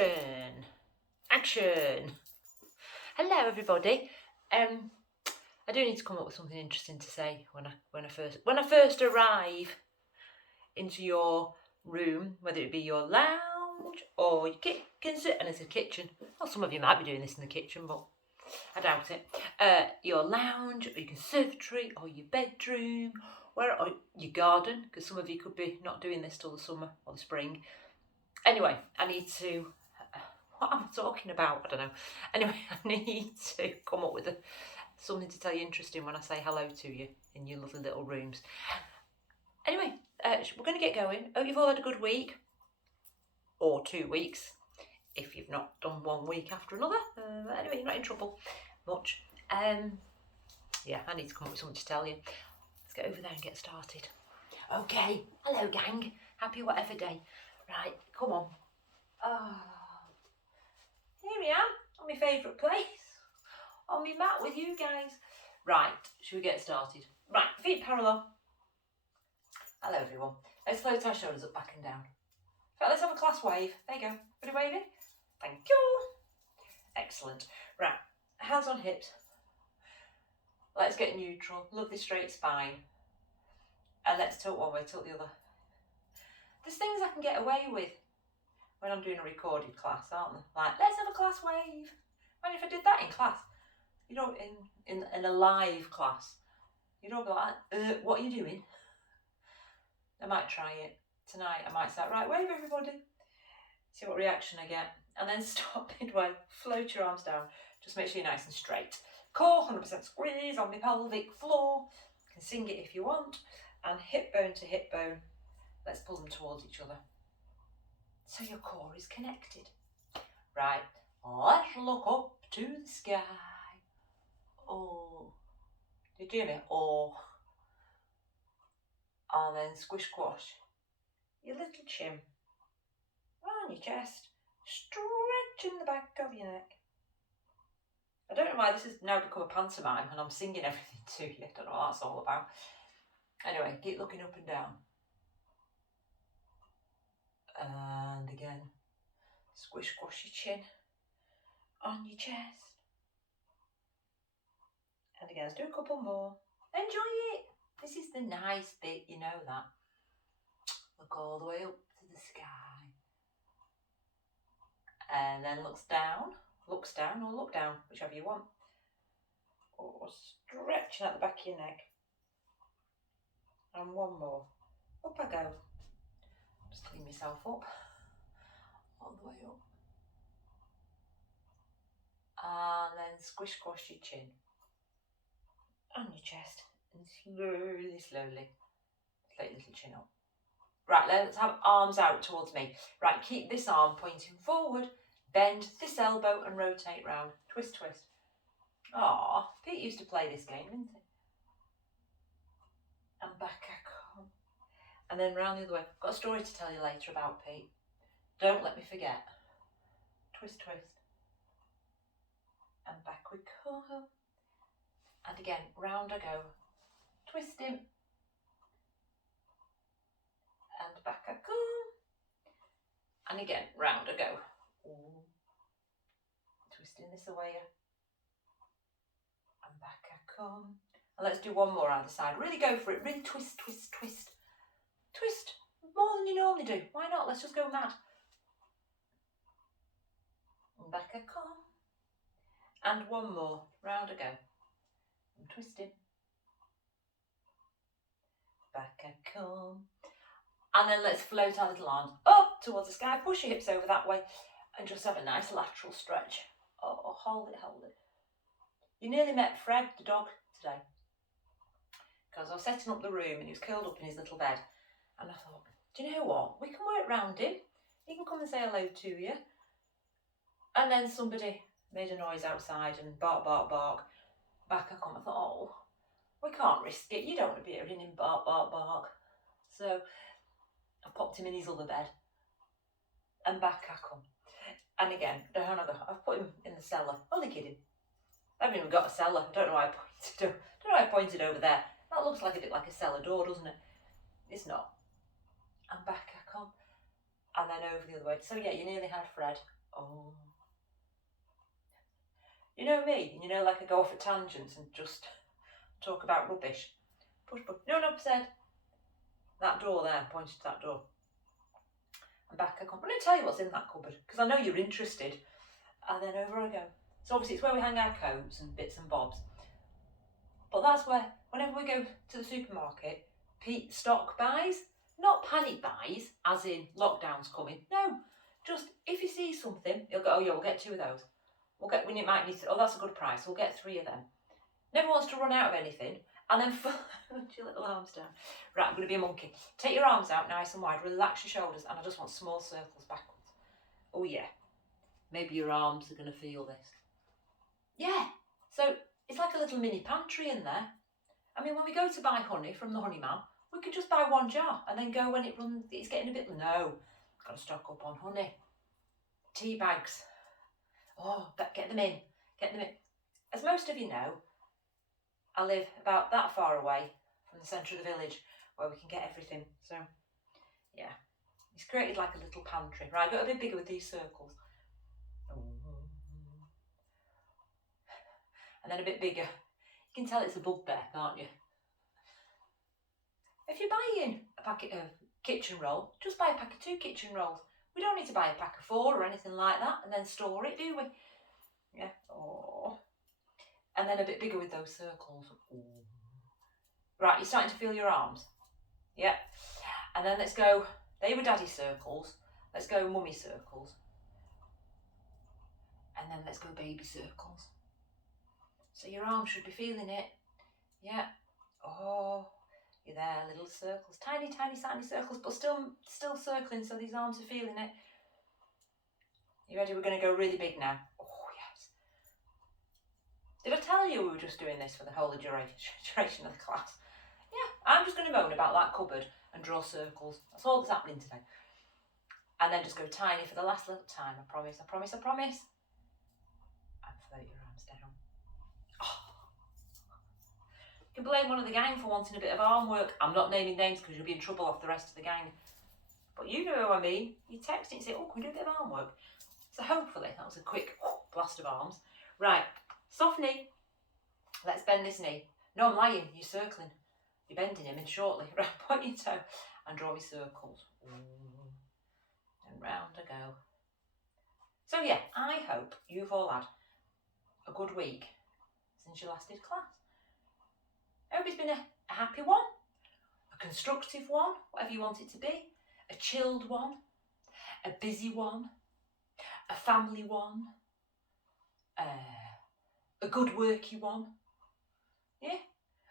Action! Action! Hello, everybody. I do need to come up with something interesting to say when I first arrive into your room, whether it be your lounge or your kitchen. And it's a kitchen. Well, some of you might be doing this in the kitchen, but I doubt it. Your lounge, or your conservatory, or your bedroom, or your garden, because some of you could be not doing this till the summer or the spring. Anyway, I need to. What am I talking about? I don't know. Anyway, I need to come up with something to tell you interesting when I say hello to you in your lovely little rooms. Anyway, we're going to get going. Hope you've all had a good week. Or 2 weeks, if you've not done 1 week after another. Anyway, you're not in trouble much. Yeah, I need to come up with something to tell you. Let's get over there and get started. Okay, hello gang. Happy whatever day. Right, come on. Here we am, on my favourite place. On my mat with you guys. Right, should we get started? Right, feet parallel. Hello everyone. Let's float our shoulders up, back and down. Right, let's have a class wave. There you go. Pretty wavy. Thank you. Excellent. Right, hands on hips. Let's get neutral. Lovely straight spine. And let's tilt one way, tilt the other. There's things I can get away with when I'm doing a recorded class, aren't there? Like, let's have a class wave. And if I did that in class, you know, in a live class, you don't go like, what are you doing? I might try it tonight. I might say, right, wave everybody. See what reaction I get. And then stop midway, float your arms down. Just make sure you're nice and straight. Core, 100% squeeze on the pelvic floor. You can sing it if you want. And hip bone to hip bone. Let's pull them towards each other. So your core is connected. Right, let's look up to the sky. Oh, did you hear me? Oh. And then squish squash your little chin on your chest, stretching the back of your neck. I don't know why this has now become a pantomime and I'm singing everything to you. I don't know what that's all about. Anyway, keep looking up and down. And again, squish squash your chin on your chest. And again, let's do a couple more. Enjoy it. This is the nice bit, you know that. Look all the way up to the sky. And then looks down or look down, whichever you want. Or stretching at the back of your neck. And one more. Up I go. Just clean myself up. All the way up. And then squish squash your chin. On your chest. And slowly float your little chin up. Right, let's have arms out towards me. Right, keep this arm pointing forward. Bend this elbow and rotate round. Twist, twist. Aw, Pete used to play this game, didn't he? And back I come. And then round the other way. I've got a story to tell you later about Pete. Don't let me forget. Twist, twist. And back we come. And again, round I go. Twisting. And back I come. And again, round I go. Ooh. Twisting this away. And back I come. And let's do one more either side. Really go for it. Really twist, twist, twist. Twist. More than you normally do. Why not? Let's just go mad. And back I come. And one more. Round I go. And twisting. Back I come. And then let's float our little arms up towards the sky. Push your hips over that way. And just have a nice lateral stretch. Oh, hold it, hold it. You nearly met Fred, the dog, today. Because I was setting up the room and he was curled up in his little bed. And I thought, do you know what? We can work round him. He can come and say hello to you. And then somebody made a noise outside and bark, bark, bark. Back I come. I thought, oh, we can't risk it. You don't want to be hearing him bark, bark, bark. So I popped him in his other bed. And back I come. And again, down I go. I've put him in the cellar. Only kidding. I haven't even got a cellar. I don't know why I pointed over there. That looks like a bit like a cellar door, doesn't it? It's not. And back I come. And then over the other way. So yeah, you nearly had Fred. Oh. You know me, and you know, like I go off at tangents and just talk about rubbish. Push, push. No, said. That door there, pointed to that door. And back I come. I'm going to tell you what's in that cupboard, because I know you're interested. And then over I go. So obviously it's where we hang our coats and bits and bobs. But that's where, whenever we go to the supermarket, Pete stock buys. Not panic buys, as in lockdown's coming. No, just if you see something, you'll go, oh yeah, we'll get 2 of those. We might need, oh that's a good price, we'll get 3 of them. Never wants to run out of anything. And then, put your little arms down. Right, I'm going to be a monkey. Take your arms out nice and wide, relax your shoulders, and I just want small circles backwards. Oh yeah, maybe your arms are going to feel this. Yeah, so it's like a little mini pantry in there. I mean, when we go to buy honey from the honey man, we could just buy 1 jar and then go when it's getting a bit, no, got to stock up on honey. Tea bags. Oh, but get them in. As most of you know, I live about that far away from the centre of the village where we can get everything. So, yeah, it's created like a little pantry. Right, I've got a bit bigger with these circles. And then a bit bigger. You can tell it's a bugbear, can't you? If you're buying a packet of kitchen roll, just buy a pack of 2 kitchen rolls. We don't need to buy a pack of 4 or anything like that and then store it, do we? Yeah. Oh. And then a bit bigger with those circles. Ooh. Right, you're starting to feel your arms. Yeah. And then let's go, they were daddy circles. Let's go mummy circles. And then let's go baby circles. So your arms should be feeling it. Yeah. Oh, you're there, little circles. Tiny, tiny, tiny circles, but still circling, so these arms are feeling it. You ready? We're going to go really big now. Oh, yes. Did I tell you we were just doing this for the whole duration of the class? Yeah, I'm just going to moan about that cupboard and draw circles. That's all that's happening today. And then just go tiny for the last little time. I promise, I promise, I promise. And float your arms down. Oh. You can blame one of the gang for wanting a bit of arm work. I'm not naming names because you'll be in trouble off the rest of the gang. But you know who I mean. You text it and say, oh, can we do a bit of arm work? So hopefully that was a quick blast of arms. Right, soft knee. Let's bend this knee. No, I'm lying. You're circling. You're bending him in shortly. Right, point your toe and draw me circles. And round I go. So yeah, I hope you've all had a good week since you last did class. I hope it's been a happy one, a constructive one, whatever you want it to be, a chilled one, a busy one, a family one, a good worky one, yeah,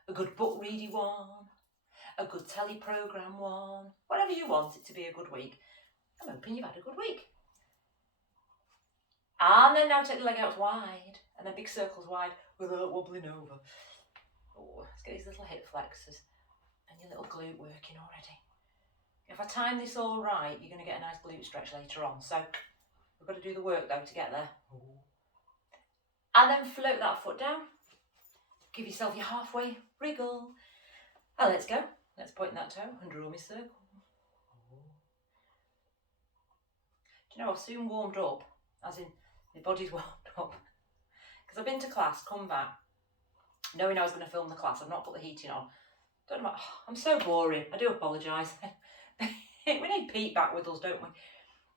a good book reading one, a good telly programme one, whatever you want it to be a good week. I'm hoping you've had a good week. And then now take the leg out wide, and then big circles wide without wobbling over. Oh, let's get these little hip flexors and your little glute working already. If I time this all right, you're going to get a nice glute stretch later on. So we've got to do the work though to get there. And then float that foot down. Give yourself your halfway wriggle. And let's go. Let's point that toe and draw me circle. Do you know, I've soon warmed up, as in my body's warmed up. Because I've been to class, come back, knowing I was going to film the class. I've not put the heating on. Don't know. I'm so boring. I do apologise. We need Pete back with us, don't we?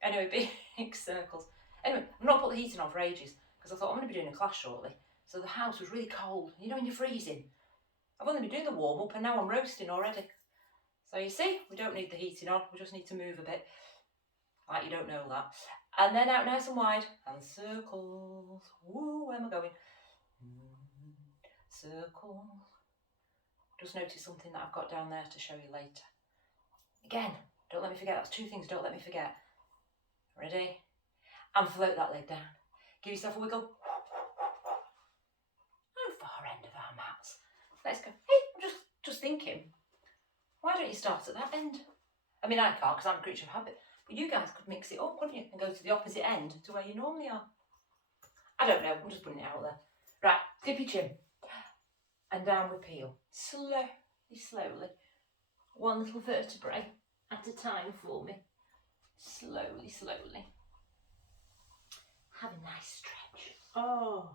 Anyway, big circles. Anyway, I've not put the heating on for ages because I thought I'm going to be doing a class shortly. So the house was really cold. You know when you're freezing? I've only been doing the warm up and now I'm roasting already. So you see, we don't need the heating on. We just need to move a bit. Like you don't know that. And then out nice and wide. And circles. Woo, where am I going? Circles. Just notice something that I've got down there to show you later. Again, don't let me forget. That's 2 things don't let me forget. Ready? And float that leg down. Give yourself a wiggle. And far end of our mats. Let's go. Hey, I'm just thinking. Why don't you start at that end? I mean, I can't because I'm a creature of habit. But you guys could mix it up, couldn't you? And go to the opposite end to where you normally are. I don't know. I'm just putting it out there. Right, dip your chin. And downward peel. Slowly. 1 little vertebrae at a time for me. Slowly. Have a nice stretch. Oh.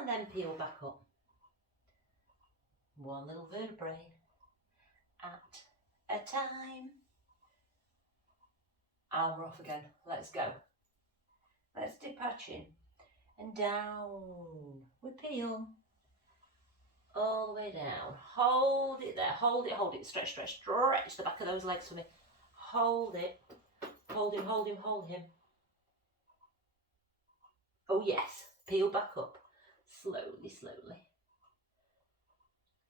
And then peel back up. One little vertebrae at a time. And we're off again. Let's go. Let's dip our chin and down. We peel all the way down. Hold it there. Hold it, hold it. Stretch, stretch, stretch the back of those legs for me. Hold it. Hold him, hold him, hold him. Oh yes. Peel back up. Slowly, slowly.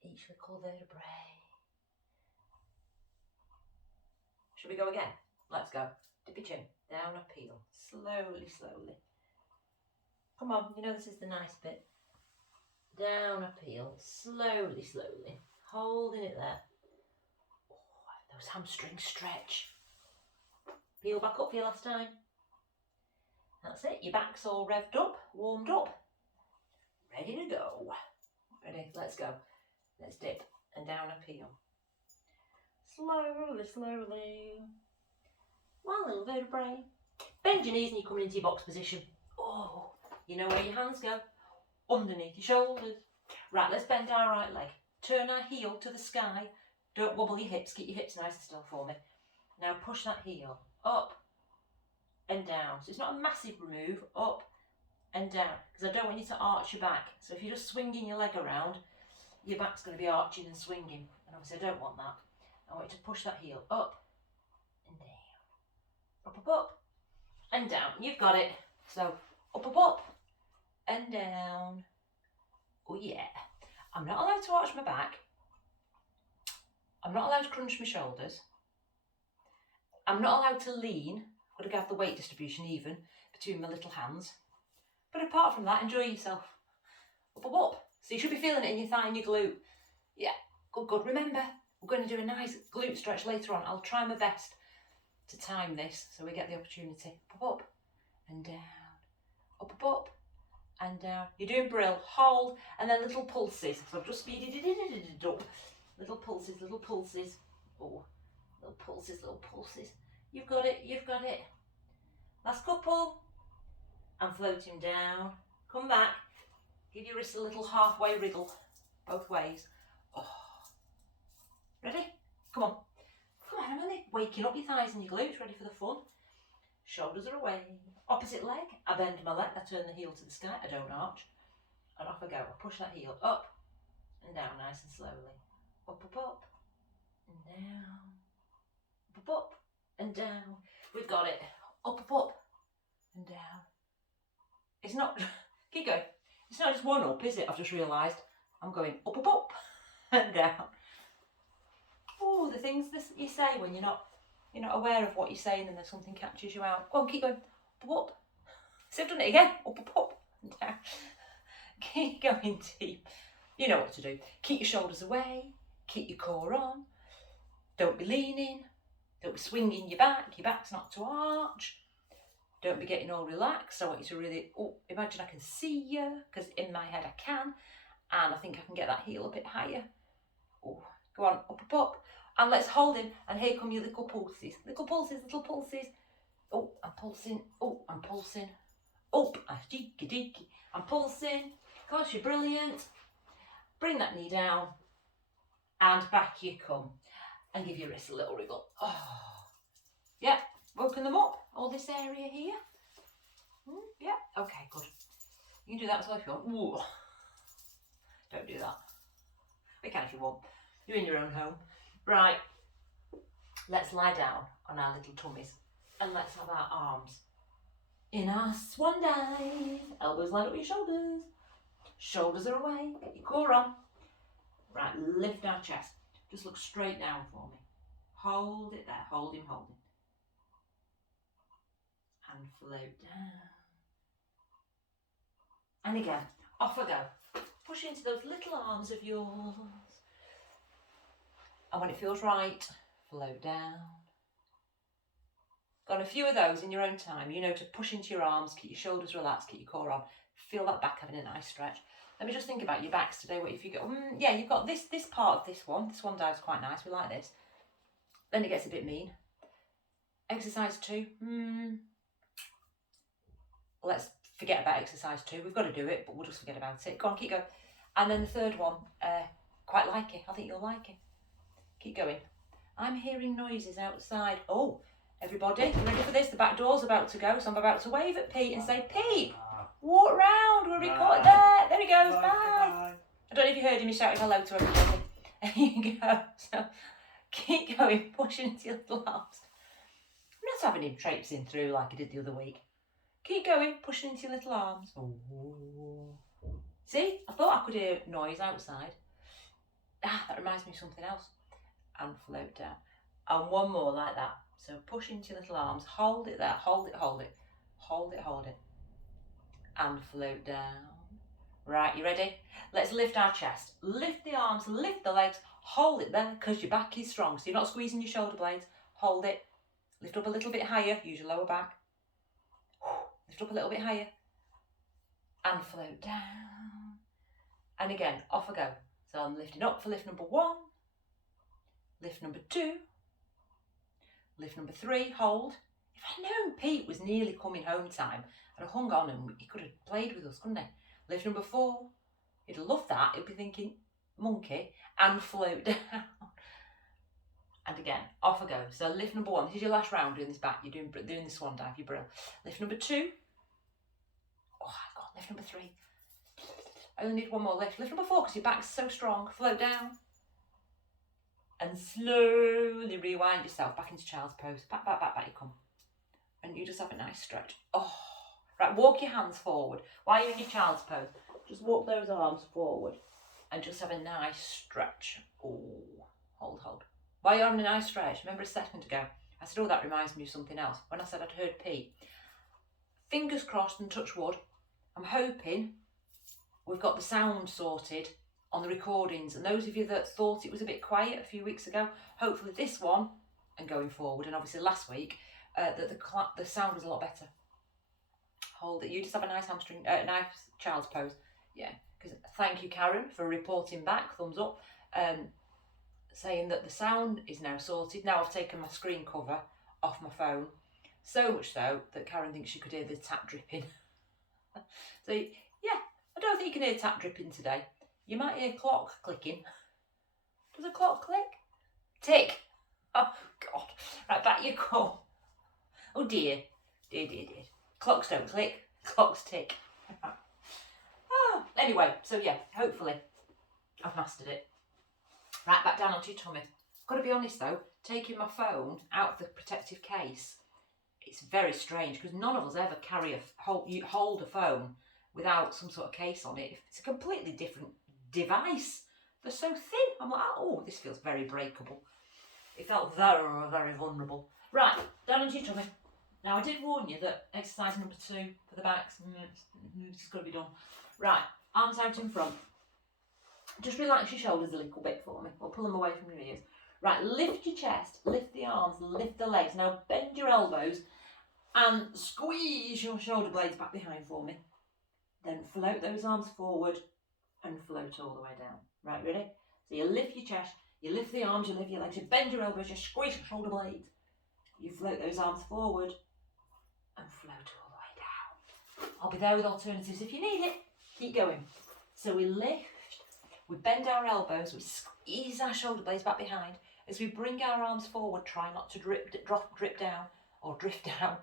Each little vertebrae. Should we go again? Let's go. Dip your chin. Down a peel. Slowly, slowly. Come on, you know this is the nice bit. Down a peel. Slowly, slowly. Holding it there. Oh, those hamstrings stretch. Peel back up for your last time. That's it. Your back's all revved up, warmed up. Ready to go. Ready? Let's go. Let's dip and down a peel. Slowly, slowly. One little vertebrae. Bend your knees and you're coming into your box position. Oh, you know where your hands go? Underneath your shoulders. Right, let's bend our right leg. Turn our heel to the sky. Don't wobble your hips. Keep your hips nice and still for me. Now push that heel up and down. So it's not a massive move. Up and down. Because I don't want you to arch your back. So if you're just swinging your leg around, your back's going to be arching and swinging. And obviously I don't want that. I want you to push that heel up and down. Up, up, up, and down. You've got it. So, up, up, up, and down. Oh yeah. I'm not allowed to arch my back. I'm not allowed to crunch my shoulders. I'm not allowed to lean. I've got to have the weight distribution even between my little hands. But apart from that, enjoy yourself. Up, up, up. So you should be feeling it in your thigh and your glute. Yeah, good, good. Remember, we're going to do a nice glute stretch later on. I'll try my best to time this so we get the opportunity. Up, up, and down. Up, up, up, and down. You're doing brill. Hold, and then little pulses. So I've just speeded it up. Little pulses, little pulses. Oh, little pulses, little pulses. You've got it, you've got it. Last couple. And float him down. Come back. Give your wrists a little halfway wriggle. Both ways. Oh. Ready? Come on. Come on, Emily. Waking up your thighs and your glutes, ready for the fun. Shoulders are away. Opposite leg. I bend my leg. I turn the heel to the sky. I don't arch. And off I go. I push that heel up and down nice and slowly. Up, up, up, and down. Up, up, up, and down. We've got it. Up, up, up, and down. It's not, keep going. It's not just one up, is it? I've just realised. I'm going up, up, up, and down. Oh, the things that you say when you're not aware of what you're saying and then something catches you out. Go on, keep going. Up, up, up. So I've done it again. Up, up, up, and down. Keep going deep. You know what to do. Keep your shoulders away. Keep your core on. Don't be leaning. Don't be swinging your back. Your back's not to arch. Don't be getting all relaxed. I want you to really, imagine I can see you, because in my head I can. And I think I can get that heel a bit higher. Oh, go on, up, up, up. And let's hold him. And here come your little pulses. Little pulses, little pulses. Oh, I'm pulsing. Oh, I'm pulsing. Up, deeky, deeky. I'm pulsing. Of course, you're brilliant. Bring that knee down. And back you come. And give your wrist a little wriggle. Oh, yeah, woken them up. All this area here. Yeah, okay, good. You can do that as well if you want. Ooh. Don't do that. We can if you want. You're in your own home. Right, let's lie down on our little tummies and let's have our arms in our swan dive. Elbows lined up with your shoulders. Shoulders are away. Get your core on. Right, lift our chest. Just look straight down for me. Hold it there. Hold him, hold him. And float down. And again, off I go. Push into those little arms of yours. And when it feels right, float down. Got a few of those in your own time, you know, to push into your arms, keep your shoulders relaxed, keep your core on. Feel that back having a nice stretch. Let me just think about your backs today. What if you go, yeah, you've got this part of this one. This one dive's quite nice. We like this. Then it gets a bit mean. Exercise 2. let's forget about exercise 2. We've got to do it, but we'll just forget about it. Go on, keep going. And then the third one, quite like it. I think you'll like it. Keep going. I'm hearing noises outside. Oh, everybody, you ready for this? The back door's about to go, so I'm about to wave at Pete and say, Pete, walk round. We're recording. There he goes. Bye. I don't know if you heard him. He shouted hello to everybody. There you go. So keep going, pushing into your little arms. I'm not having him traipsing through like I did the other week. Keep going, pushing into your little arms. Ooh. See, I thought I could hear noise outside. That reminds me of something else. And float down. And one more like that. So push into your little arms, hold it there, hold it, hold it, hold it, hold it. And float down. Right, you ready? Let's lift our chest. Lift the arms, lift the legs, hold it there because your back is strong. So you're not squeezing your shoulder blades. Hold it. Lift up a little bit higher, use your lower back. Lift up a little bit higher. And float down. And again, off I go. So I'm lifting up for lift number 1. Lift number 2. Lift number 3, hold. If I'd known Pete was nearly coming home time, I'd have hung on and he could have played with us, couldn't he? Lift number 4, he'd have loved that. He'd be thinking, monkey, and float down. And again, off I go. So lift number 1, this is your last round doing this back. You're doing the swan dive, you're brilliant. Lift number 2. Oh, God, lift number 3. I only need one more lift. Lift number 4, because your back's so strong. Float down. And slowly rewind yourself back into child's pose. Back, back, back, back you come. And you just have a nice stretch. Oh, right, walk your hands forward. While you're in your child's pose, just walk those arms forward and just have a nice stretch. Oh, hold, hold. While you're having a nice stretch, remember a second ago, I said, oh, that reminds me of something else. When I said I'd heard Pete. Fingers crossed and touch wood. I'm hoping we've got the sound sorted on the recordings, and those of you that thought it was a bit quiet a few weeks ago, hopefully this one and going forward, and obviously last week, that the sound was a lot better. Hold it. You just have a nice hamstring, nice child's pose. Yeah. Because thank you, Karen, for reporting back. Thumbs up. Saying that the sound is now sorted. Now I've taken my screen cover off my phone, so much so that Karen thinks she could hear the tap dripping. So yeah, I don't think you can hear tap dripping today. You might hear clock clicking. Does a clock click? Tick. Oh, God. Right, back you go. Oh, dear. Dear, dear, dear. Clocks don't click. Clocks tick. Anyway, so yeah, hopefully I've mastered it. Right, back down onto your tummy. Got to be honest, though, taking my phone out of the protective case, it's very strange because none of us ever hold a phone without some sort of case on it. It's a completely different device. They're so thin. I'm like, oh, this feels very breakable. It felt very, very vulnerable. Right, down onto your tummy. Now, I did warn you that exercise number 2 for the backs, it's got to be done. Right, arms out in front. Just relax your shoulders a little bit for me. We'll pull them away from your ears. Right, lift your chest, lift the arms, lift the legs. Now, bend your elbows and squeeze your shoulder blades back behind for me. Then float those arms forward and float all the way down. Right, ready? So you lift your chest, you lift the arms, you lift your legs, you bend your elbows, you squeeze your shoulder blades. You float those arms forward and float all the way down. I'll be there with alternatives if you need it. Keep going. So we lift, we bend our elbows, we squeeze our shoulder blades back behind. As we bring our arms forward, try not to drip down or drift down,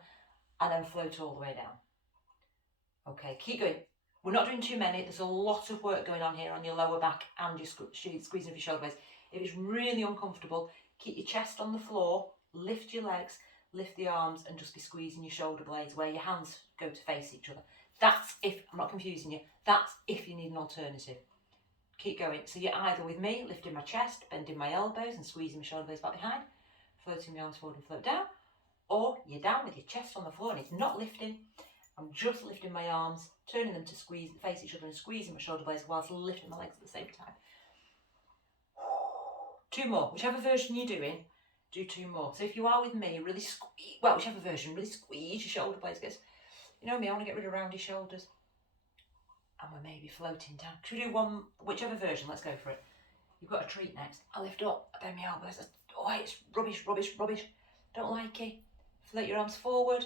and then float all the way down. Okay, keep going. We're not doing too many. There's a lot of work going on here on your lower back and your squeezing of your shoulder blades. If it's really uncomfortable, keep your chest on the floor, lift your legs, lift the arms, and just be squeezing your shoulder blades where your hands go to face each other. That's if, I'm not confusing you, that's if you need an alternative. Keep going. So you're either with me, lifting my chest, bending my elbows and squeezing my shoulder blades back behind, floating my arms forward and float down, or you're down with your chest on the floor and it's not lifting. I'm just lifting my arms, turning them to face each other and squeezing my shoulder blades whilst lifting my legs at the same time. 2 more. Whichever version you're doing, do 2 more. So if you are with me, really squeeze, well, whichever version, really squeeze your shoulder blades. You know me, I want to get rid of roundy shoulders. And we're maybe floating down. Should we do one, whichever version, let's go for it. You've got a treat next. I lift up, I bend my elbows. Oh, it's rubbish, rubbish, rubbish. Don't like it. Float your arms forward,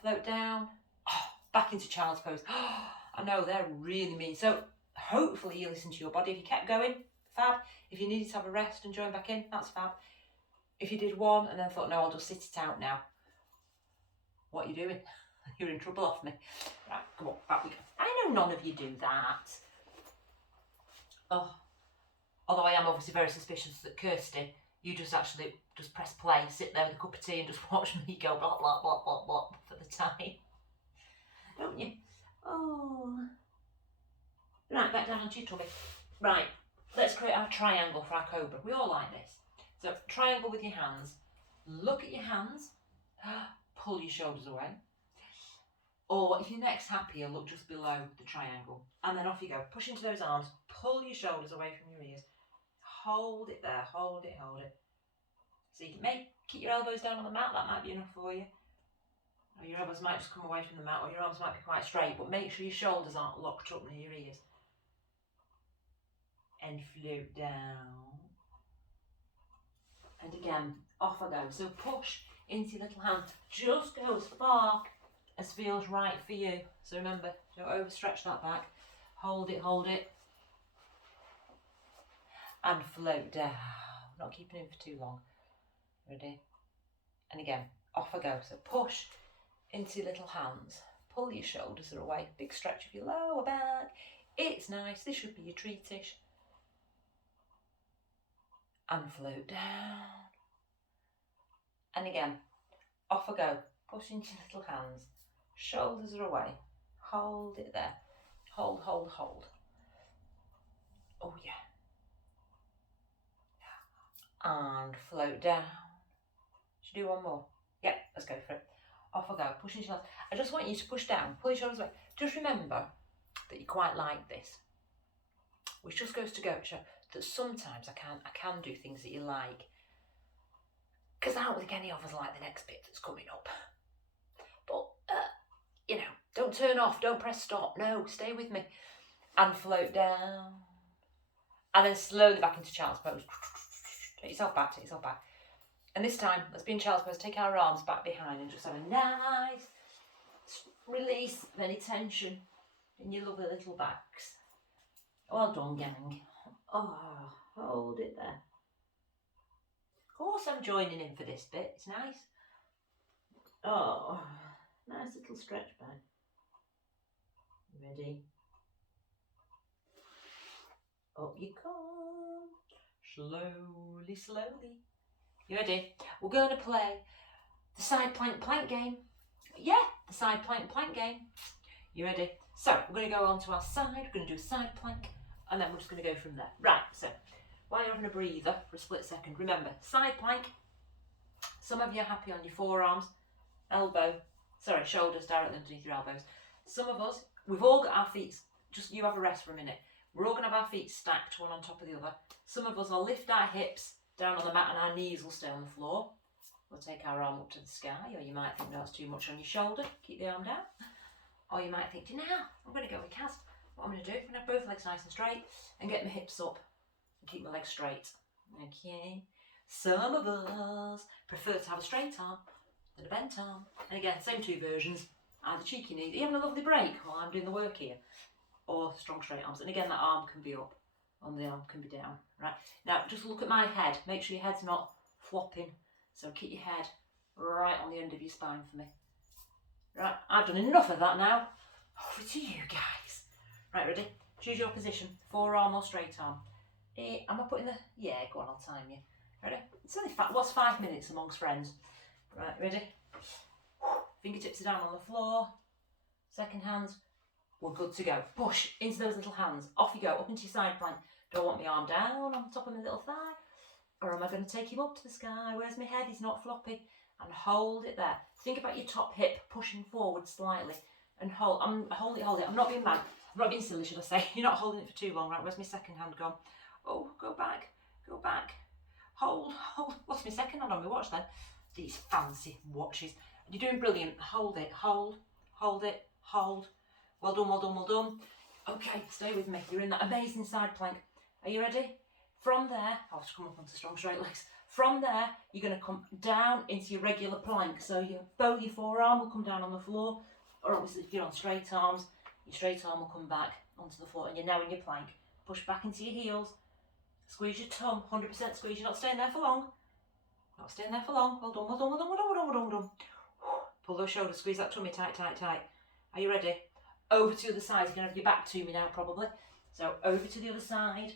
float down. Oh, back into child's pose. I know, they're really mean. So hopefully you listen to your body. If you kept going, fab. If you needed to have a rest and join back in, that's fab. If you did one and then thought, no, I'll just sit it out now, what are you doing? You're in trouble off me. Right, come on, back we go. I know none of you do that. Oh, although I am obviously very suspicious that Kirsty, you just actually just press play, sit there with a cup of tea and just watch me go blah, blah, blah, blah, blah for the time. Don't you? Oh. Right, back down onto your tummy. Right, let's create our triangle for our cobra. We all like this. So, triangle with your hands. Look at your hands. Pull your shoulders away. Or if your neck's happier, look just below the triangle. And then off you go. Push into those arms. Pull your shoulders away from your ears. Hold it there. Hold it, hold it. So you can keep your elbows down on the mat. That might be enough for you. Or your elbows might just come away from the mat, or your arms might be quite straight. But make sure your shoulders aren't locked up near your ears. And float down. And again, off I go. So push into your little hand. Just go as far as feels right for you. So remember, don't overstretch that back. Hold it, hold it. And float down. Not keeping it for too long. Ready? And again, off I go. So push into your little hands. Pull your shoulders away. Big stretch of your lower back. It's nice. This should be your treatish. And float down. And again, off I go. Push into your little hands. Shoulders are away. Hold it there. Hold, hold, hold. Oh yeah. And float down. Should we do one more? Yep, let's go for it. Off I go. Push into your hands. I just want you to push down. Pull your shoulders away. Just remember that you quite like this. Which just goes to go to show that sometimes I can do things that you like. Because I don't think any of us like the next bit that's coming up. But, you know, don't turn off, don't press stop. No, stay with me. And float down. And then slowly back into child's pose. Take yourself back, take yourself back. And this time, let's be in child's pose. Take our arms back behind and just have a nice release of any tension in your lovely little backs. Well done, gang. Oh, hold it there. Of course I'm joining in for this bit. It's nice. Oh, nice little stretch back. Ready? Up you come. Slowly, slowly. You ready? We're going to play the side plank game. Yeah, the side plank game. You ready? So, we're going to go onto our side. We're going to do a side plank. And then we're just going to go from there. Right, so while you're having a breather for a split second, remember, side plank. Some of you are happy on your forearms, shoulders directly underneath your elbows. Some of us, we've all got our feet, just you have a rest for a minute. We're all going to have our feet stacked one on top of the other. Some of us will lift our hips down on the mat and our knees will stay on the floor. We'll take our arm up to the sky, or you might think that's too much on your shoulder. Keep the arm down. Or you might think, now I'm going to go with cast. What I'm going to do, I'm going to have both legs nice and straight and get my hips up and keep my legs straight. Okay. Some of us prefer to have a straight arm than a bent arm. And again, same two versions. Either cheeky knee. Are you having a lovely break while I'm doing the work here? Or strong straight arms. And again, that arm can be up and the arm can be down. Right. Now, just look at my head. Make sure your head's not flopping. So keep your head right on the end of your spine for me. Right. I've done enough of that now. Over to you guys. Right, ready? Choose your position. Forearm or straight arm. Am I putting the... Yeah, go on, I'll time you. Ready? It's only what's 5 minutes amongst friends. Right, ready? Fingertips are down on the floor. Second hands. We're good to go. Push into those little hands. Off you go, up into your side plank. Do I want my arm down on top of my little thigh? Or am I going to take him up to the sky? Where's my head? He's not floppy. And hold it there. Think about your top hip pushing forward slightly. And hold it. I'm not being mad. I'm not being silly, should I say. You're not holding it for too long, right? Where's my second hand gone? Oh, go back. Hold. What's my second hand on my watch then? These fancy watches. You're doing brilliant. Hold it. Well done. Okay, stay with me. You're in that amazing side plank. Are you ready? From there, I'll just come up onto strong straight legs. From there, you're going to come down into your regular plank. So your forearm will come down on the floor. Or obviously if you're on straight arms, your straight arm will come back onto the floor and you're now in your plank. Push back into your heels. Squeeze your tum, 100% squeeze. You're not staying there for long. Not staying there for long. Well done, well done, well done, well done, well done, well done, well done. Pull those shoulders, squeeze that tummy tight, tight, tight. Are you ready? Over to the other side. You can have your back to me now, probably. So over to the other side.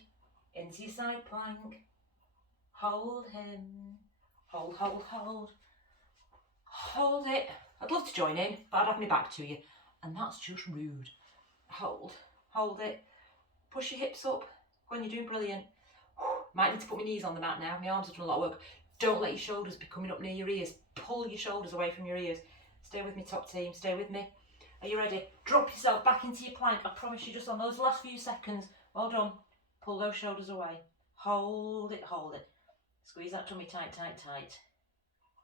Into your side plank. Hold him. Hold, hold, hold. Hold it. I'd love to join in, but I'd have my back to you. And that's just rude. Hold. Hold it. Push your hips up. Go on, you're doing brilliant. Might need to put my knees on the mat now. My arms are doing a lot of work. Don't let your shoulders be coming up near your ears. Pull your shoulders away from your ears. Stay with me, top team. Stay with me. Are you ready? Drop yourself back into your plank. I promise you, just on those last few seconds. Well done. Pull those shoulders away. Hold it, hold it. Squeeze that tummy tight, tight, tight.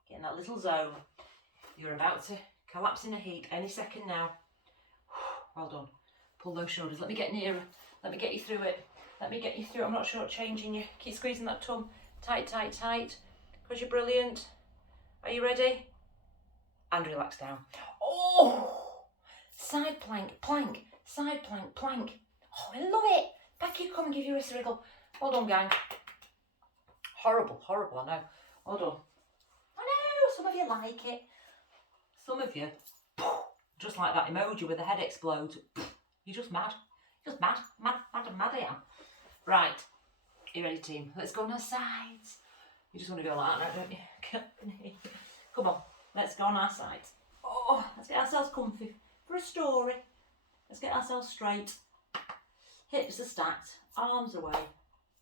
Get in that little zone. You're about to collapse in a heap any second now. Well done. Pull those shoulders. Let me get nearer. Let me get you through it. Let me get you through it. I'm not shortchanging you. Keep squeezing that tum. Tight, tight, tight. Because you're brilliant. Are you ready? And relax down. Oh! Side plank, plank, side plank, plank. Oh, I love it. Back you come and give your wrist a wriggle. Well done, gang. Horrible, horrible, I know. Well done. I know, some of you like it. Some of you, just like that emoji where the head explodes. You're just mad. Just mad, mad, mad, and mad I am. Right, you ready, team? Let's go on our sides. You just want to go like that, don't you? Come on, let's go on our sides. Oh, let's get ourselves comfy for a story. Let's get ourselves straight. Hips are stacked, arms away,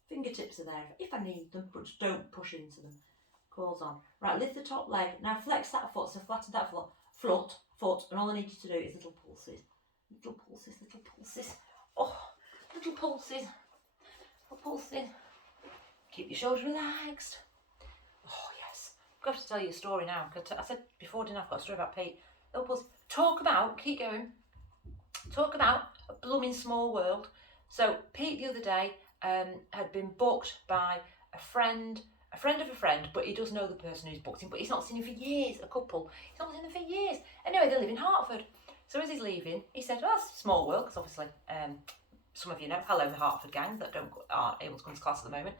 fingertips are there if I need them, but just don't push into them. Claws on. Right, lift the top leg. Now flex that foot, so flatten that foot, and all I need you to do is little pulses. Little pulses, little pulses. Oh, little pulses. Little pulses. Keep your shoulders relaxed. Oh, yes. I've got to tell you a story now. I said before, didn't I? I've got a story about Pete. Little pulses. Talk about, keep going. Talk about a blooming small world. So Pete the other day had been booked by a friend of a friend, but he does know the person who's booked him, but he's not seen him for years, a couple. He's not seen them for years. Anyway, they live in Hertford. So as he's leaving, he said, well, that's a small world, because obviously some of you know, hello the Hertford gang that aren't able to come to class at the moment,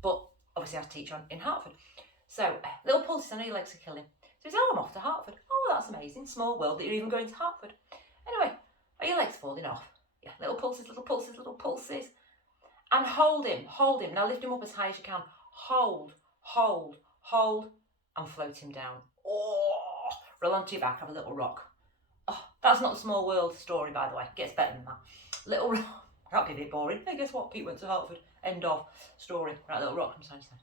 but obviously I teach in Hertford. So, little pulses, I know your legs are killing. So he said, oh, I'm off to Hertford. Oh, that's amazing, small world that you're even going to Hertford. Anyway, are your legs falling off? Yeah, little pulses, little pulses, little pulses. And hold him. Now lift him up as high as you can. Hold, hold, hold, and float him down. Oh, roll onto your back, have a little rock. Oh, that's not a small world story, by the way. It gets better than that. Little rock. That'd be a bit boring. Hey, guess what? Pete went to Hertford. End of story. Right, little rock from side to side.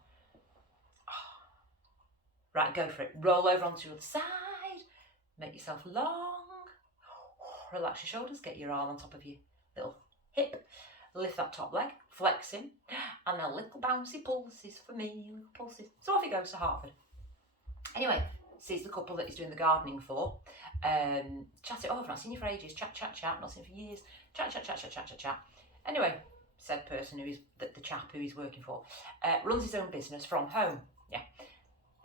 Oh. Right, go for it. Roll over onto your other side. Make yourself long. Relax your shoulders. Get your arm on top of your little hip. Lift that top leg. Flex him. And then little bouncy pulses for me. Little pulses. So off he goes to Hertford. Anyway, sees the couple that he's doing the gardening for. Chat it over. Not seen you for ages. Chat, chat, chat. Not seen you for years. Chat, chat, chat, chat, chat, chat, chat. Anyway, said person who is the chap who he's working for runs his own business from home. Yeah.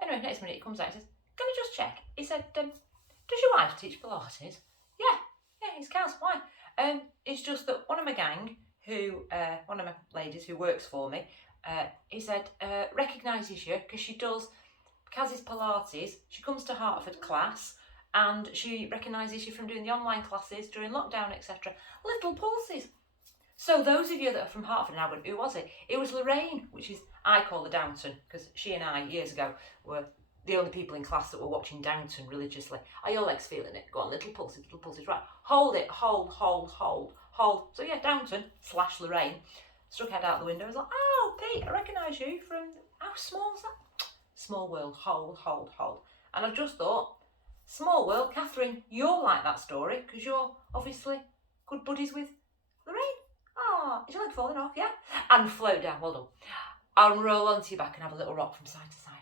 Anyway, next minute he comes out and says, "Can I just check?" He said, "Does your wife teach Pilates?" Yeah, it's Kaz. Why? It's just that one of my gang, one of my ladies who works for me, he said recognises you because she does Kaz's Pilates. She comes to Hertford class. And she recognises you from doing the online classes during lockdown, etc. Little pulses. So those of you that are from Hertford now, who was it? It was Lorraine, which is, I call her Downton, because she and I, years ago, were the only people in class that were watching Downton religiously. Are your legs feeling it? Go on, little pulses, right. Hold it, hold, hold, hold, hold. So yeah, Downton / Lorraine stuck head out the window and was like, "Oh, Pete, I recognise you from, how small is that?" Small world, hold, hold, hold. And I just thought, small world, Catherine, you're like that story because you're obviously good buddies with Lorraine. Ah, is your leg falling off? Yeah. And float down, well done. And roll onto your back and have a little rock from side to side.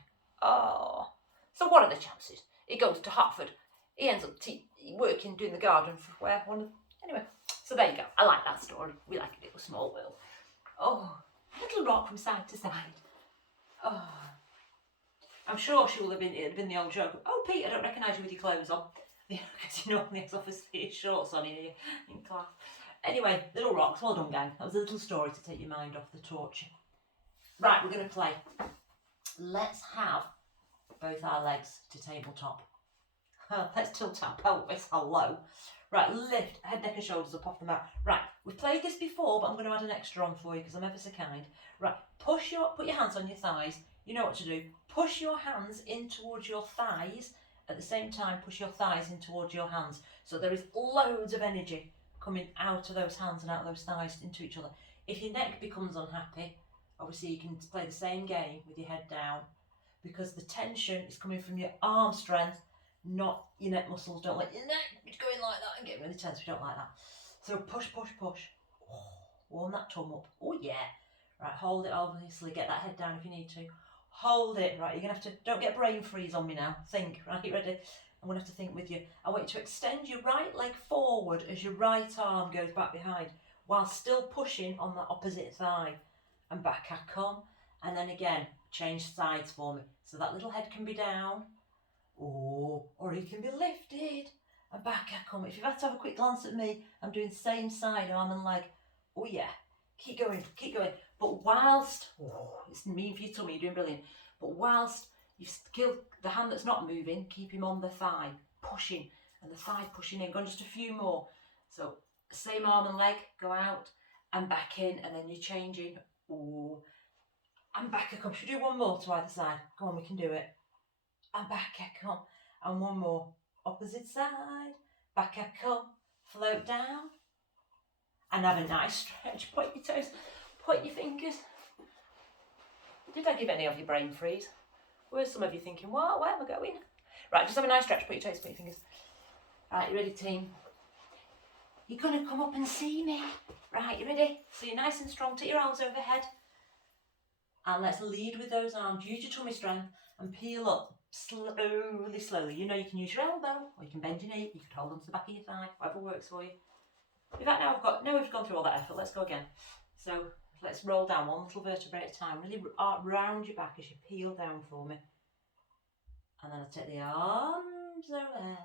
Oh. So what are the chances? He goes to Hertford. He ends up working, doing the garden for where one of... Anyway, so there you go. I like that story. We like a little small world. Oh, little rock from side to side. Oh. I'm sure she will have been the old joke. "Oh, Pete, I don't recognise you with your clothes on. because you normally has obviously his shorts on in class. Anyway, little rocks, well done gang. That was a little story to take your mind off the torture. Right, we're going to play. Let's have both our legs to tabletop. Let's tilt our pelvis, hello. Right, lift head, neck and shoulders up off the mat. Right, we've played this before, but I'm going to add an extra on for you because I'm ever so kind. Right, put your hands on your thighs. You know what to do. Push your hands in towards your thighs. At the same time, push your thighs in towards your hands. So there is loads of energy coming out of those hands and out of those thighs into each other. If your neck becomes unhappy, obviously you can play the same game with your head down because the tension is coming from your arm strength, not your neck muscles. Don't let your neck go in like that and get really tense. We don't like that. So push, push, push. Oh, warm that tum up. Oh yeah. Right, hold it obviously. Get that head down if you need to. Hold it. Right, you're going to have to, don't get brain freeze on me now. Think, right, ready? I'm going to have to think with you. I want you to extend your right leg forward as your right arm goes back behind while still pushing on that opposite thigh. And back I come. And then again, change sides for me. So that little head can be down. Oh, or it can be lifted. And back I come. If you've had to have a quick glance at me, I'm doing same side, arm and leg. Oh yeah. Keep going, keep going. But whilst, it's mean for your tummy, you're doing brilliant. But whilst you kill the hand that's not moving, keep him on the thigh, pushing, and the thigh pushing in. Go on just a few more. So same arm and leg, go out and back in, and then you're changing. Oh, and back I come. Should we do one more to either side? Go on, we can do it. And back I come. And one more. Opposite side. Back I come. Float down. And have a nice stretch. Point your toes. Point your fingers. Did I give any of you brain freeze? Were some of you thinking, what? Where am I going? Right, just have a nice stretch. Put your toes, put your fingers. Right, you ready, team? You're going to come up and see me. Right, you ready? So you're nice and strong. Take your arms overhead. And let's lead with those arms. Use your tummy strength and peel up slowly, slowly. You know you can use your elbow or you can bend your knee. You can hold onto the back of your thigh, whatever works for you. In fact, now we've gone through all that effort. Let's go again. So let's roll down one little vertebrae at a time. Really round your back as you peel down for me. And then I'll take the arms overhead.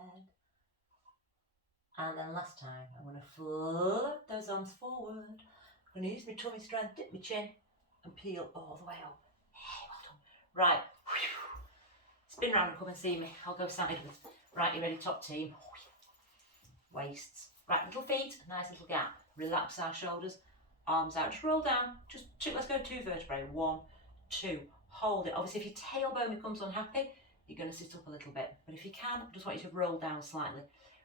And then last time, I'm going to flip those arms forward. I'm going to use my tummy strength, dip my chin, and peel all the way up. Hey, well done. Right. Spin round and come and see me. I'll go sideways. Right, you ready, top team? Waists. Right, little feet, nice little gap. Relax our shoulders, arms out. Just roll down. Just two, let's go 2 vertebrae. 1, 2. Hold it. Obviously, if your tailbone becomes unhappy, you're going to sit up a little bit. But if you can, I just want you to roll down slightly.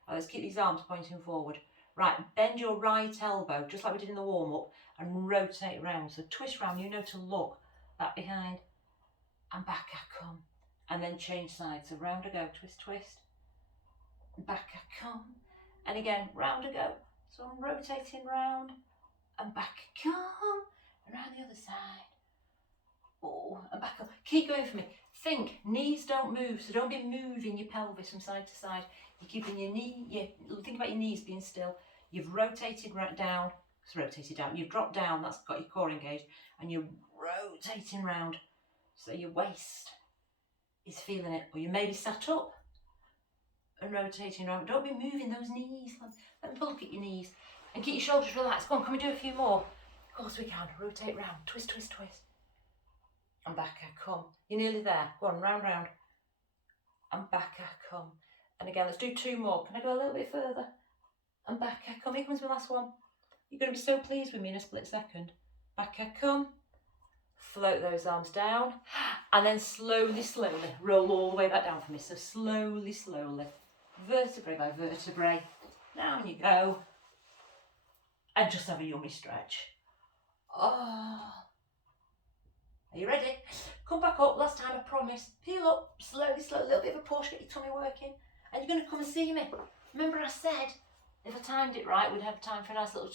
Right, let's keep these arms pointing forward. Right, bend your right elbow, just like we did in the warm-up, and rotate round. So twist round, you know to look. Back behind, and back I come. And then change sides. So round I go, twist, twist. Back I come. And again, round I go. So I'm rotating round, and back I come. And round the other side. Oh, and back up. Keep going for me. Think, knees don't move, so don't be moving your pelvis from side to side. You're keeping your knee, think about your knees being still. You've rotated right down, it's rotated down. You've dropped down, that's got your core engaged, and you're rotating round. So your waist is feeling it. Or you may be sat up and rotating around. Don't be moving those knees. Let me look at your knees. And keep your shoulders relaxed. Go on, can we do a few more? Of course we can. Rotate round. Twist, twist, twist. And back I come. You're nearly there. Go on, round, round. And back I come. And again, let's do 2 more. Can I go a little bit further? And back I come. Here comes my last one. You're going to be so pleased with me in a split second. Back I come. Float those arms down. And then slowly, slowly roll all the way back down for me. So slowly, slowly. Vertebrae by vertebrae. Down you go. And just have a yummy stretch. Oh. Are you ready? Come back up. Last time I promised. Peel up. Slowly, slowly. A little bit of a push. Get your tummy working. And you're going to come and see me. Remember I said, if I timed it right, we'd have time for a nice little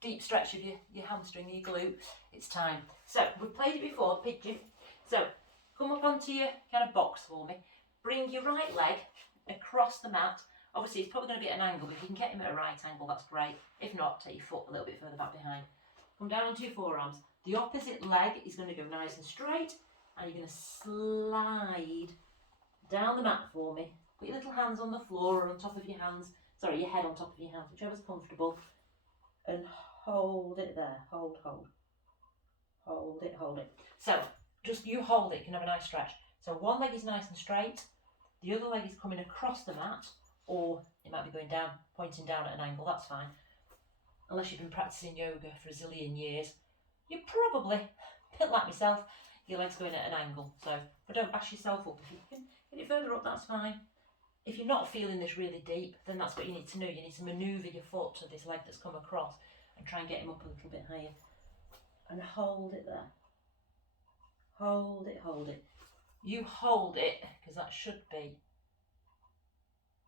deep stretch of your hamstring, your glute. It's time. So, we've played it before, pigeon. So, come up onto your kind of box for me. Bring your right leg across the mat. Obviously, it's probably going to be at an angle, but if you can get him at a right angle, that's great. If not, take your foot a little bit further back behind. Come down onto your forearms. The opposite leg is going to go nice and straight, and you're going to slide down the mat for me Put your little hands on the floor or on top of your hands. Sorry, your head on top of your hands, whichever's comfortable. And hold it there. Hold, hold. Hold it, hold it. So, just you hold it, you can have a nice stretch. So one leg is nice and straight, the other leg is coming across the mat, or it might be going down, pointing down at an angle, that's fine. Unless you've been practicing yoga for a zillion years, you're probably, a bit like myself, your leg's going at an angle. So, but don't bash yourself up. If you can get it further up, that's fine. If you're not feeling this really deep, then that's what you need to do. You need to manoeuvre your foot to this leg that's come across and try and get him up a little bit higher. And hold it there. Hold it, hold it. You hold it, because that should be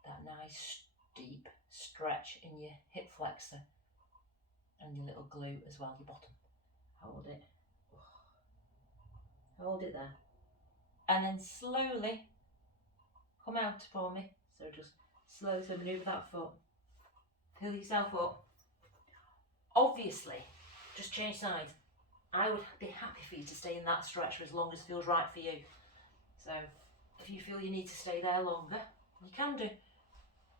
that nice deep stretch in your hip flexor and your little glute as well, your bottom. Hold it. Hold it there. And then slowly come out for me. So just slowly manoeuvre that foot. Fill yourself up. Obviously, just change sides. I would be happy for you to stay in that stretch for as long as it feels right for you. So if you feel you need to stay there longer, you can do.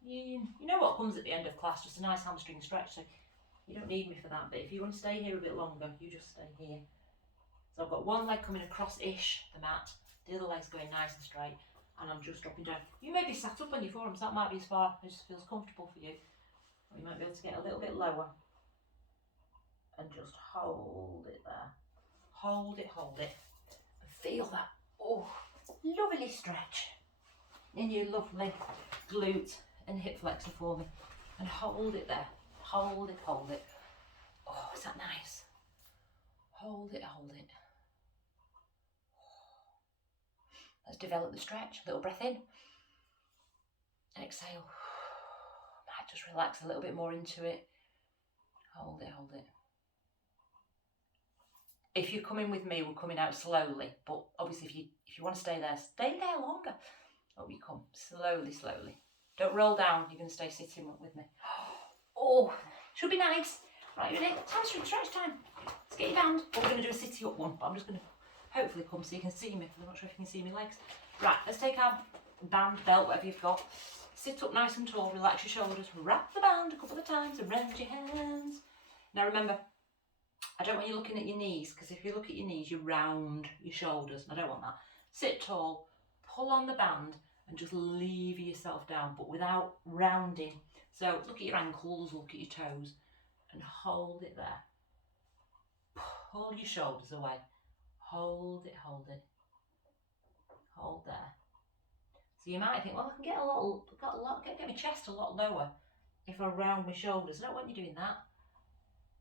You know what comes at the end of class, just a nice hamstring stretch, so you don't need me for that. But if you want to stay here a bit longer, you just stay here. So I've got one leg coming across-ish the mat, the other leg's going nice and straight, and I'm just dropping down. You may be sat up on your forearms, that might be as far as feels comfortable for you. Or you might be able to get a little bit lower. And just hold it there. Hold it, hold it. And feel that, oh, lovely stretch in your lovely glute and hip flexor for me. And hold it there. Hold it, hold it. Oh, is that nice? Hold it, hold it. Let's develop the stretch. A little breath in. Exhale. Might just relax a little bit more into it. Hold it, hold it. If you're coming with me, we're coming out slowly, but obviously if you want to stay there longer. Up you come, slowly, slowly. Don't roll down, you're going to stay sitting with me. Oh, should be nice. Right, you ready? Hamstring stretch time. Let's get your band. We're going to do a sitting up one, but I'm just going to hopefully come so you can see me, because I'm not sure if you can see my legs. Right, let's take our band, belt, whatever you've got. Sit up nice and tall, relax your shoulders, wrap the band a couple of times around your hands. Now remember, I don't want you looking at your knees, because if you look at your knees, you round your shoulders. I don't want that. Sit tall, pull on the band, and just lever yourself down, but without rounding. So look at your ankles, look at your toes, and hold it there. Pull your shoulders away. Hold it, hold it. Hold there. So you might think, well, I can get my chest a lot lower if I round my shoulders. I don't want you doing that.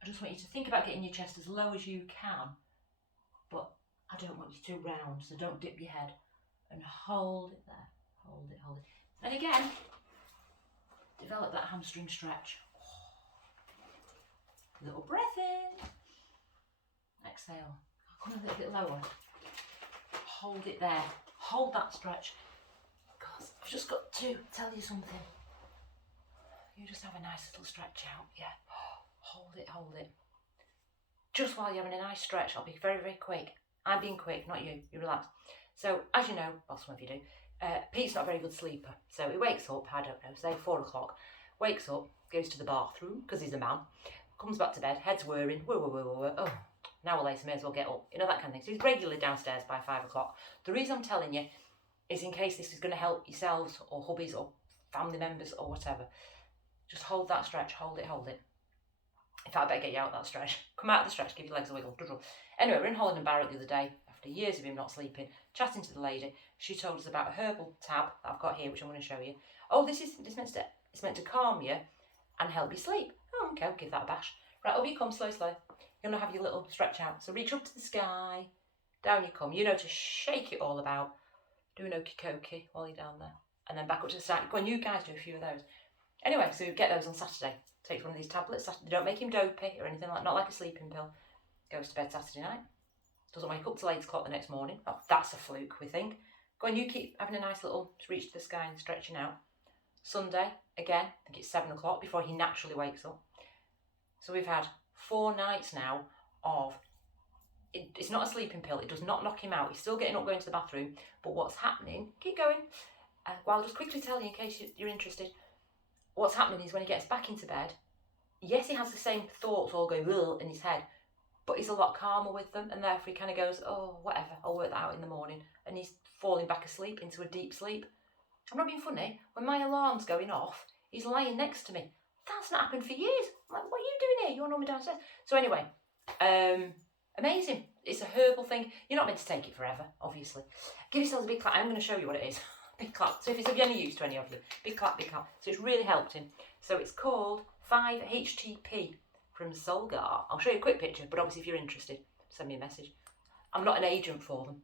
I just want you to think about getting your chest as low as you can, but I don't want you to round, so don't dip your head. And hold it there. Hold it, hold it. And again, develop that hamstring stretch. Little breath in. Exhale. Come a little bit lower. Hold it there. Hold that stretch. Because I've just got to tell you something. You just have a nice little stretch out, yeah. Hold it, hold it. Just while you're having a nice stretch, I'll be very, very quick. I'm being quick, not you. You relax. So, as you know, well, some of you do, Pete's not a very good sleeper. So he wakes up, I don't know, say 4 o'clock, wakes up, goes to the bathroom, because he's a man, comes back to bed, head's whirring, oh, now we're late, may as well get up. You know, that kind of thing. So he's regularly downstairs by 5 o'clock. The reason I'm telling you is in case this is going to help yourselves or hubbies or family members or whatever. Just hold that stretch, hold it, hold it. In fact, I better get you out of that stretch. Come out of the stretch, give your legs a wiggle. Anyway, we're in Holland and Barrett the other day, after years of him not sleeping, chatting to the lady. She told us about a herbal tab that I've got here, which I'm going to show you. Oh, it's meant to calm you and help you sleep. Oh, okay, I'll give that a bash. Right, over you come, slow, slow. You're going to have your little stretch out. So reach up to the sky, down you come. You know to shake it all about. Do an okie dokie while you're down there. And then back up to the side. Go on, you guys do a few of those. Anyway, so get those on Saturday. Takes one of these tablets. They don't make him dopey or anything like, not like a sleeping pill. Goes to bed Saturday night. Doesn't wake up till 8 o'clock the next morning. Oh, that's a fluke, we think. Go on, you keep having a nice little reach to the sky and stretching out. Sunday, again, I think it's 7 o'clock before he naturally wakes up. So we've had 4 nights now of, it's not a sleeping pill, it does not knock him out. He's still getting up, going to the bathroom, but what's happening, keep going, Well, I'll just quickly tell you in case you're interested. What's happening is when he gets back into bed, yes, he has the same thoughts all going in his head, but he's a lot calmer with them, and therefore he kind of goes, oh, whatever, I'll work that out in the morning, and he's falling back asleep into a deep sleep. I'm not being funny. When my alarm's going off, he's lying next to me. That's not happened for years. I'm like, what are you doing here? You're normally downstairs. So anyway, amazing. It's a herbal thing. You're not meant to take it forever, obviously. Give yourselves a big clap. I'm going to show you what it is. Big clap. So if it's of any use to any of you, big clap, big clap. So it's really helped him. So it's called 5-HTP from Solgar. I'll show you a quick picture, but obviously if you're interested, send me a message. I'm not an agent for them.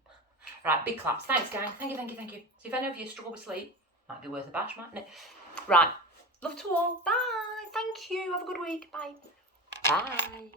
Right, big claps. Thanks, gang. Thank you, thank you, thank you. So if any of you struggle with sleep, might be worth a bash, mightn't it? Right. Love to all. Bye. Thank you. Have a good week. Bye. Bye.